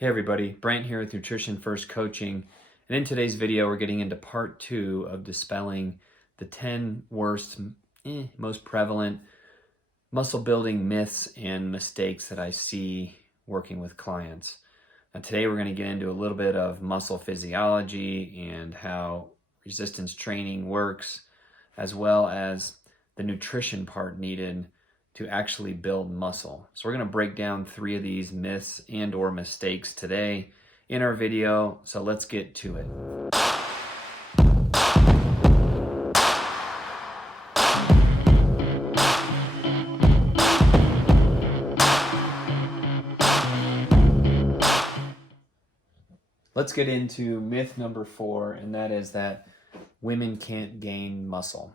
Hey everybody, Brant here with Nutrition First Coaching, and in today's video we're getting into part 2 of dispelling the 10 worst, most prevalent muscle building myths and mistakes that I see working with clients. Now today we're going to get into a little bit of muscle physiology and how resistance training works, as well as the nutrition part needed to actually build muscle. So we're going to break down 3 of these myths and or mistakes today in our video. So let's get to it. Let's get into myth number 4, and that is that women can't gain muscle.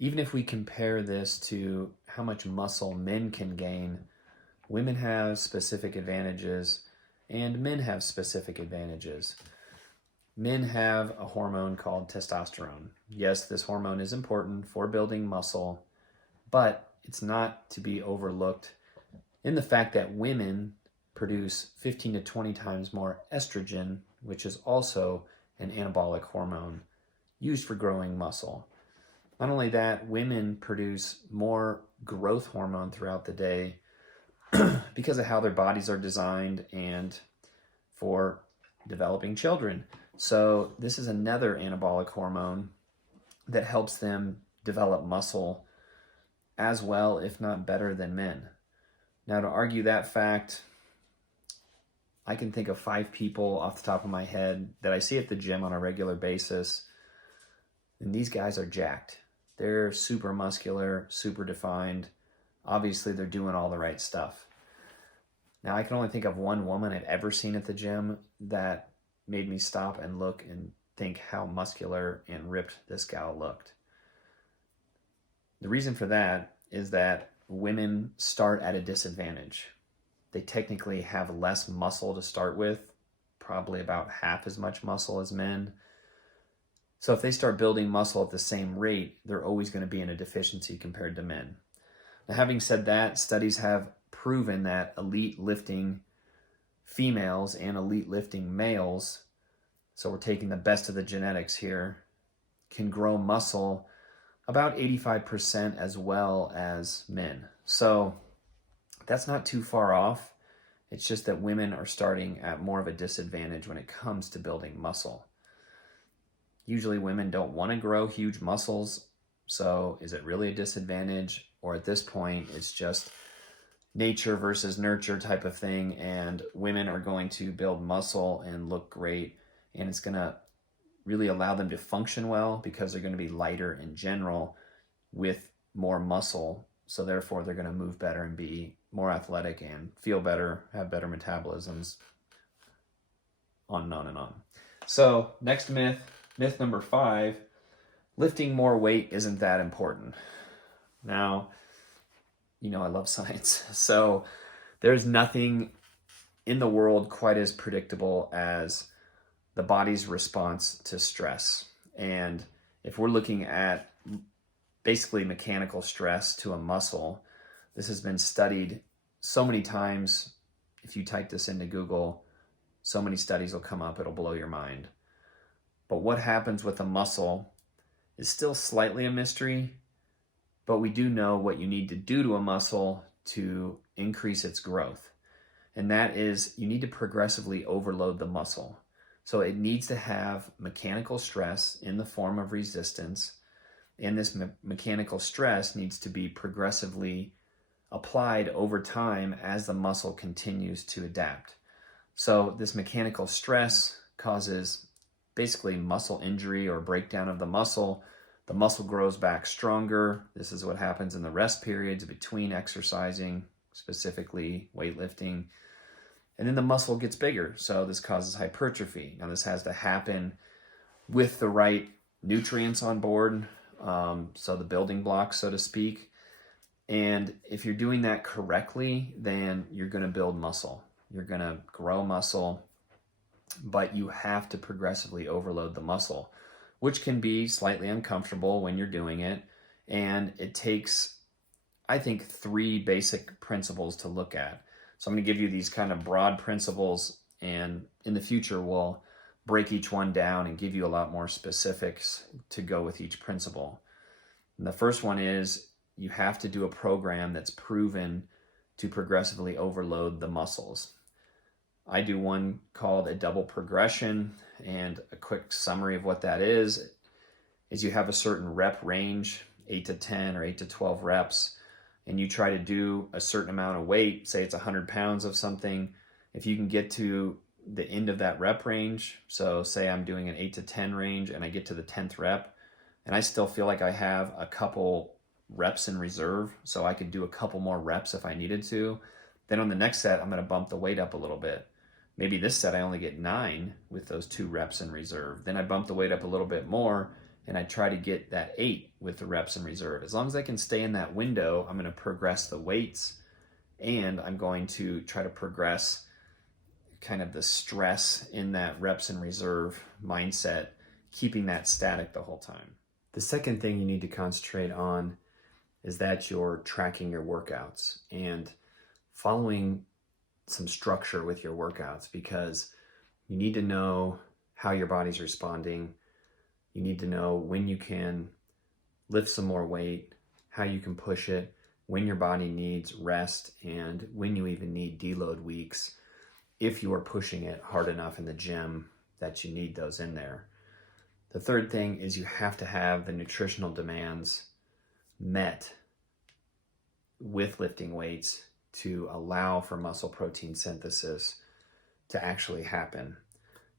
Even if we compare this to how much muscle men can gain, women have specific advantages and men have specific advantages. Men have a hormone called testosterone. Yes, this hormone is important for building muscle, but it's not to be overlooked in the fact that women produce 15 to 20 times more estrogen, which is also an anabolic hormone used for growing muscle. Not only that, women produce more growth hormone throughout the day because of how their bodies are designed and for developing children. So this is another anabolic hormone that helps them develop muscle as well, if not better than men. Now, to argue that fact, I can think of 5 people off the top of my head that I see at the gym on a regular basis, and these guys are jacked. They're super muscular, super defined. Obviously, they're doing all the right stuff. Now, I can only think of one woman I've ever seen at the gym that made me stop and look and think how muscular and ripped this gal looked. The reason for that is that women start at a disadvantage. They technically have less muscle to start with, probably about half as much muscle as men. So if they start building muscle at the same rate, they're always going to be in a deficiency compared to men. Now, having said that, studies have proven that elite lifting females and elite lifting males, so we're taking the best of the genetics here, can grow muscle about 85% as well as men. So that's not too far off. It's just that women are starting at more of a disadvantage when it comes to building muscle. Usually women don't want to grow huge muscles, so is it really a disadvantage? Or at this point, it's just nature versus nurture type of thing, and women are going to build muscle and look great, and it's going to really allow them to function well because they're going to be lighter in general with more muscle, so therefore they're going to move better and be more athletic and feel better, have better metabolisms, on and on and on. So next myth. Myth number 5, lifting more weight isn't that important. Now, you know I love science, so there's nothing in the world quite as predictable as the body's response to stress. And if we're looking at basically mechanical stress to a muscle, this has been studied so many times. If you type this into Google, so many studies will come up, it'll blow your mind. But what happens with a muscle is still slightly a mystery, but we do know what you need to do to a muscle to increase its growth. And that is, you need to progressively overload the muscle. So it needs to have mechanical stress in the form of resistance, and this mechanical stress needs to be progressively applied over time as the muscle continues to adapt. So this mechanical stress causes basically muscle injury or breakdown of the muscle. The muscle grows back stronger. This is what happens in the rest periods between exercising, specifically weightlifting. And then the muscle gets bigger. So this causes hypertrophy. Now this has to happen with the right nutrients on board, so the building blocks, so to speak. And if you're doing that correctly, then you're going to build muscle. You're going to grow muscle, but you have to progressively overload the muscle, which can be slightly uncomfortable when you're doing it. And it takes, I think, 3 basic principles to look at. So I'm going to give you these kind of broad principles And in the future, we'll break each one down and give you a lot more specifics to go with each principle. And the first one is you have to do a program that's proven to progressively overload the muscles. I do one called a double progression, and a quick summary of what that is you have a certain rep range, 8 to 10 or 8 to 12 reps, and you try to do a certain amount of weight, say it's 100 pounds of something. If you can get to the end of that rep range, so say I'm doing an 8 to 10 range and I get to the 10th rep, and I still feel like I have a couple reps in reserve, so I could do a couple more reps if I needed to, then on the next set, I'm going to bump the weight up a little bit. Maybe this set I only get 9 with those 2 reps in reserve. Then I bump the weight up a little bit more, and I try to get that 8 with the reps in reserve. As long as I can stay in that window, I'm going to progress the weights, and I'm going to try to progress kind of the stress in that reps in reserve mindset, keeping that static the whole time. The second thing you need to concentrate on is that you're tracking your workouts and following some structure with your workouts, because you need to know how your body's responding. You need to know when you can lift some more weight, how you can push it, when your body needs rest, and when you even need deload weeks if you are pushing it hard enough in the gym that you need those in there. The third thing is you have to have the nutritional demands met with lifting weights to allow for muscle protein synthesis to actually happen.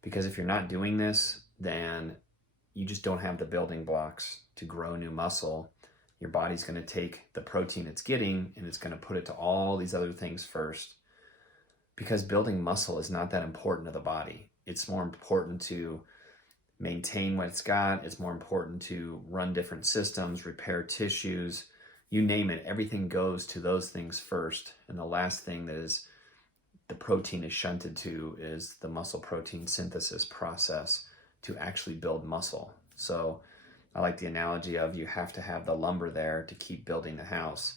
Because if you're not doing this, then you just don't have the building blocks to grow new muscle. Your body's going to take the protein it's getting and it's going to put it to all these other things first. Because building muscle is not that important to the body. It's more important to maintain what it's got. It's more important to run different systems, repair tissues, you name it. Everything goes to those things first. And the last thing that is the protein is shunted to is the muscle protein synthesis process to actually build muscle. So I like the analogy of you have to have the lumber there to keep building the house.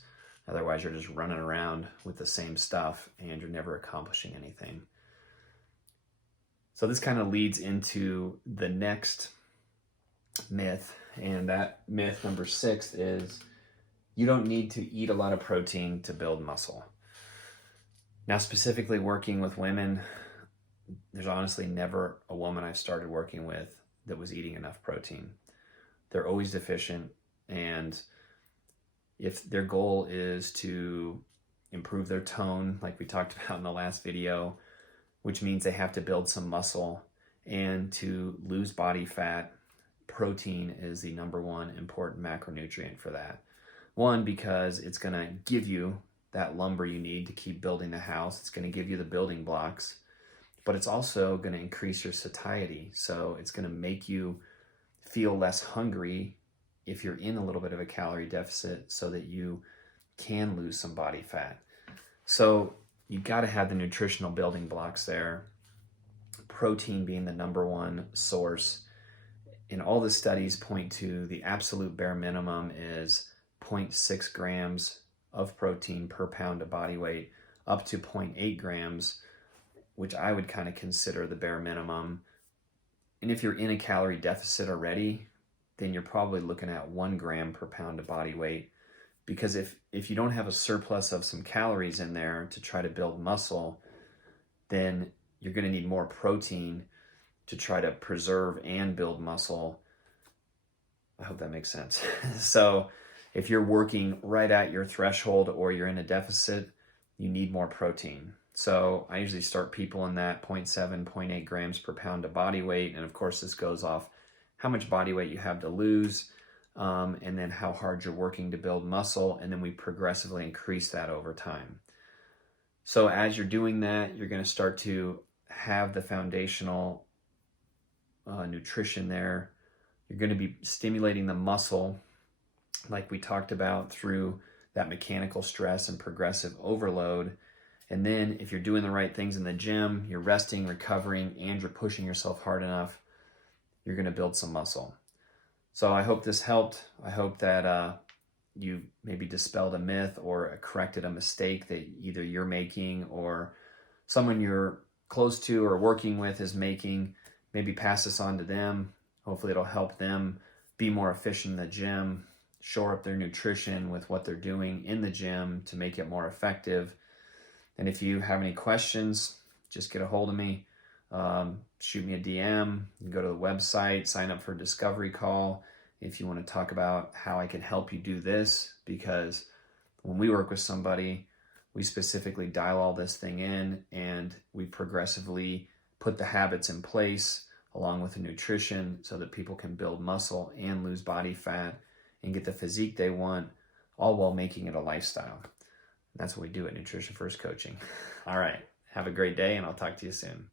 Otherwise, you're just running around with the same stuff and you're never accomplishing anything. So this kind of leads into the next myth. And that myth number 6 is you don't need to eat a lot of protein to build muscle. Now, specifically working with women, there's honestly never a woman I've started working with that was eating enough protein. They're always deficient, and if their goal is to improve their tone, like we talked about in the last video, which means they have to build some muscle, and to lose body fat, protein is the number one important macronutrient for that. One, because it's going to give you that lumber you need to keep building the house. It's going to give you the building blocks, but it's also going to increase your satiety. So it's going to make you feel less hungry if you're in a little bit of a calorie deficit so that you can lose some body fat. So you've got to have the nutritional building blocks there, protein being the number one source. And all the studies point to the absolute bare minimum is 0.6 grams of protein per pound of body weight, up to 0.8 grams, which I would kind of consider the bare minimum. And if you're in a calorie deficit already, then you're probably looking at 1 gram per pound of body weight. Because if you don't have a surplus of some calories in there to try to build muscle, then you're going to need more protein to try to preserve and build muscle. I hope that makes sense. So if you're working right at your threshold or you're in a deficit, you need more protein. So I usually start people in that 0.7, 0.8 grams per pound of body weight. And of course, this goes off how much body weight you have to lose, and then how hard you're working to build muscle. And then we progressively increase that over time. So as you're doing that, you're going to start to have the foundational nutrition there. You're going to be stimulating the muscle like we talked about through that mechanical stress and progressive overload. And then if you're doing the right things in the gym, you're resting, recovering, and you're pushing yourself hard enough, you're going to build some muscle. So I hope this helped. I hope that you maybe dispelled a myth or corrected a mistake that either you're making or someone you're close to or working with is making, maybe pass this on to them. Hopefully it'll help them be more efficient in the gym, shore up their nutrition with what they're doing in the gym to make it more effective. And if you have any questions, just get a hold of me. Shoot me a DM. You can go to the website, sign up for a discovery call if you want to talk about how I can help you do this, because when we work with somebody, we specifically dial all this thing in and we progressively put the habits in place along with the nutrition so that people can build muscle and lose body fat and get the physique they want, all while making it a lifestyle. That's what we do at Nutrition First Coaching. All right. Have a great day, and I'll talk to you soon.